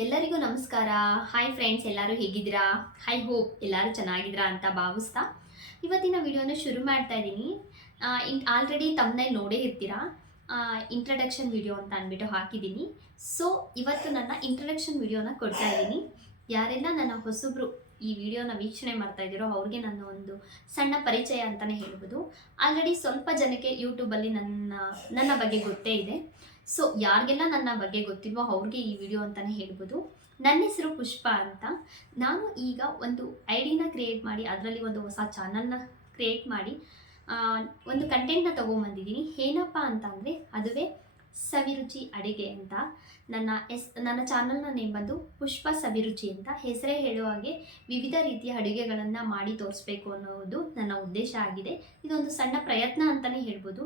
ಎಲ್ಲರಿಗೂ ನಮಸ್ಕಾರ. Hi friends, ಎಲ್ಲರೂ ಹೇಗಿದ್ದೀರಾ? ಐ ಹೋಪ್ ಎಲ್ಲರೂ ಚೆನ್ನಾಗಿದ್ದೀರಾ ಅಂತ ಭಾವಿಸ್ತಾ ಇವತ್ತಿನ ವಿಡಿಯೋನ ಶುರು ಮಾಡ್ತಾ ಇದ್ದೀನಿ. ಆಲ್ರೆಡಿ ತಮ್ಮನೇಲಿ ನೋಡೇ ಇರ್ತೀರಾ. ಇಂಟ್ರಡಕ್ಷನ್ ವಿಡಿಯೋ ಅಂತ ಅಂದ್ಬಿಟ್ಟು ಹಾಕಿದ್ದೀನಿ. ಸೊ ಇವತ್ತು ನನ್ನ ಇಂಟ್ರಡಕ್ಷನ್ ವಿಡಿಯೋನ ಕೊಡ್ತಾ ಇದ್ದೀನಿ. ಯಾರೆಲ್ಲ ನನ್ನ ಹೊಸಬ್ರು ಈ ವಿಡಿಯೋನ ವೀಕ್ಷಣೆ ಮಾಡ್ತಾ ಇದ್ದೀರೋ ಅವ್ರಿಗೆ ನನ್ನ ಒಂದು ಸಣ್ಣ ಪರಿಚಯ ಅಂತಲೇ ಹೇಳ್ಬೋದು. ಆಲ್ರೆಡಿ ಸ್ವಲ್ಪ ಜನಕ್ಕೆ ಯೂಟ್ಯೂಬಲ್ಲಿ ನನ್ನ ಬಗ್ಗೆ ಗೊತ್ತೇ ಇದೆ. ಸೊ ಯಾರಿಗೆಲ್ಲ ನನ್ನ ಬಗ್ಗೆ ಗೊತ್ತಿಲ್ವೋ ಅವ್ರಿಗೆ ಈ ವಿಡಿಯೋ ಅಂತಲೇ ಹೇಳ್ಬೋದು. ನನ್ನ ಹೆಸರು ಪುಷ್ಪ ಅಂತ. ನಾನು ಈಗ ಒಂದು ಐಡಿನ ಕ್ರಿಯೇಟ್ ಮಾಡಿ ಅದರಲ್ಲಿ ಒಂದು ಹೊಸ ಚಾನಲ್ನ ಕ್ರಿಯೇಟ್ ಮಾಡಿ ಒಂದು ಕಂಟೆಂಟ್ನ ತೊಗೊಂಬಂದಿದ್ದೀನಿ. ಏನಪ್ಪ ಅಂತ ಅಂದರೆ ಅದುವೇ ಸವಿರುಚಿ ಅಡುಗೆ ಅಂತ. ನನ್ನ ಚಾನಲ್ನ ನೇಮ್ ಬಂದು ಪುಷ್ಪ ಸವಿರುಚಿ ಅಂತ. ಹೆಸರೇ ಹೇಳುವ ಹಾಗೆ ವಿವಿಧ ರೀತಿಯ ಅಡುಗೆಗಳನ್ನು ಮಾಡಿ ತೋರಿಸ್ಬೇಕು ಅನ್ನೋದು ನನ್ನ ಉದ್ದೇಶ ಆಗಿದೆ. ಇದೊಂದು ಸಣ್ಣ ಪ್ರಯತ್ನ ಅಂತಲೇ ಹೇಳ್ಬೋದು.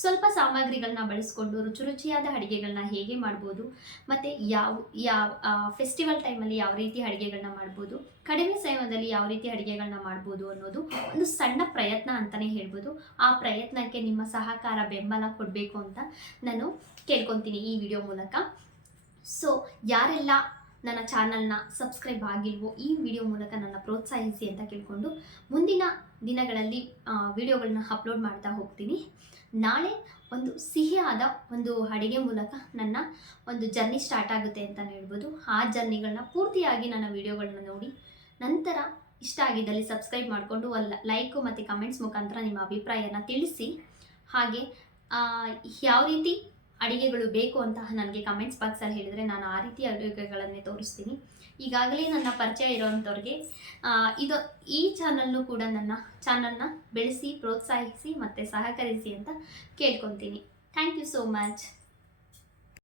ಸ್ವಲ್ಪ ಸಾಮಗ್ರಿಗಳನ್ನ ಬಳಸ್ಕೊಂಡು ರುಚಿಯಾದ ಅಡುಗೆಗಳನ್ನ ಹೇಗೆ ಮಾಡ್ಬೋದು, ಮತ್ತು ಯಾವ ಫೆಸ್ಟಿವಲ್ ಟೈಮಲ್ಲಿ ಯಾವ ರೀತಿ ಅಡುಗೆಗಳನ್ನ ಮಾಡ್ಬೋದು, ಕಡಿಮೆ ಸಮಯದಲ್ಲಿ ಯಾವ ರೀತಿ ಅಡುಗೆಗಳನ್ನ ಮಾಡ್ಬೋದು ಅನ್ನೋದು ಒಂದು ಸಣ್ಣ ಪ್ರಯತ್ನ ಅಂತಲೇ ಹೇಳ್ಬೋದು. ಆ ಪ್ರಯತ್ನಕ್ಕೆ ನಿಮ್ಮ ಸಹಕಾರ ಬೆಂಬಲ ಕೊಡಬೇಕು ಅಂತ ನಾನು ಕೇಳ್ಕೊತೀನಿ ಈ ವಿಡಿಯೋ ಮೂಲಕ. ಸೊ ಯಾರೆಲ್ಲ ನನ್ನ ಚಾನಲ್ನ ಸಬ್ಸ್ಕ್ರೈಬ್ ಆಗಿಲ್ವೋ ಈ ವಿಡಿಯೋ ಮೂಲಕ ನನ್ನ ಪ್ರೋತ್ಸಾಹಿಸಿ ಅಂತ ಕೇಳಿಕೊಂಡು ಮುಂದಿನ ದಿನಗಳಲ್ಲಿ ವಿಡಿಯೋಗಳನ್ನ ಅಪ್ಲೋಡ್ ಮಾಡ್ತಾ ಹೋಗ್ತೀನಿ. ನಾಳೆ ಒಂದು ಸಿಹಿಯಾದ ಒಂದು ಅಡುಗೆ ಮೂಲಕ ನನ್ನ ಒಂದು ಜರ್ನಿ ಸ್ಟಾರ್ಟ್ ಆಗುತ್ತೆ ಅಂತಲೇ ಹೇಳ್ಬೋದು. ಆ ಜರ್ನಿಗಳನ್ನ ಪೂರ್ತಿಯಾಗಿ ನನ್ನ ವಿಡಿಯೋಗಳನ್ನ ನೋಡಿ ನಂತರ ಇಷ್ಟ ಆಗಿದ್ದಲ್ಲಿ ಸಬ್ಸ್ಕ್ರೈಬ್ ಮಾಡಿಕೊಂಡು ಲೈಕು ಮತ್ತು ಕಮೆಂಟ್ಸ್ ಮುಖಾಂತರ ನಿಮ್ಮ ಅಭಿಪ್ರಾಯನ ತಿಳಿಸಿ. ಹಾಗೆ ಯಾವ ರೀತಿ ಅಡುಗೆಗಳು ಬೇಕು ಅಂತ ನನಗೆ ಕಮೆಂಟ್ಸ್ ಬಾಕ್ಸಲ್ಲಿ ಹೇಳಿದರೆ ನಾನು ಆ ರೀತಿ ಅಡುಗೆಗಳನ್ನೇ ತೋರಿಸ್ತೀನಿ. ಈಗಾಗಲೇ ನನ್ನ ಪರಿಚಯ ಇರೋವಂಥವ್ರಿಗೆ ಈ ಚಾನಲ್ನು ಕೂಡ ನನ್ನ ಚಾನಲ್ನ ಬೆಳೆಸಿ ಪ್ರೋತ್ಸಾಹಿಸಿ ಮತ್ತು ಸಹಕರಿಸಿ ಅಂತ ಕೇಳ್ಕೊತೀನಿ. Thank you so much.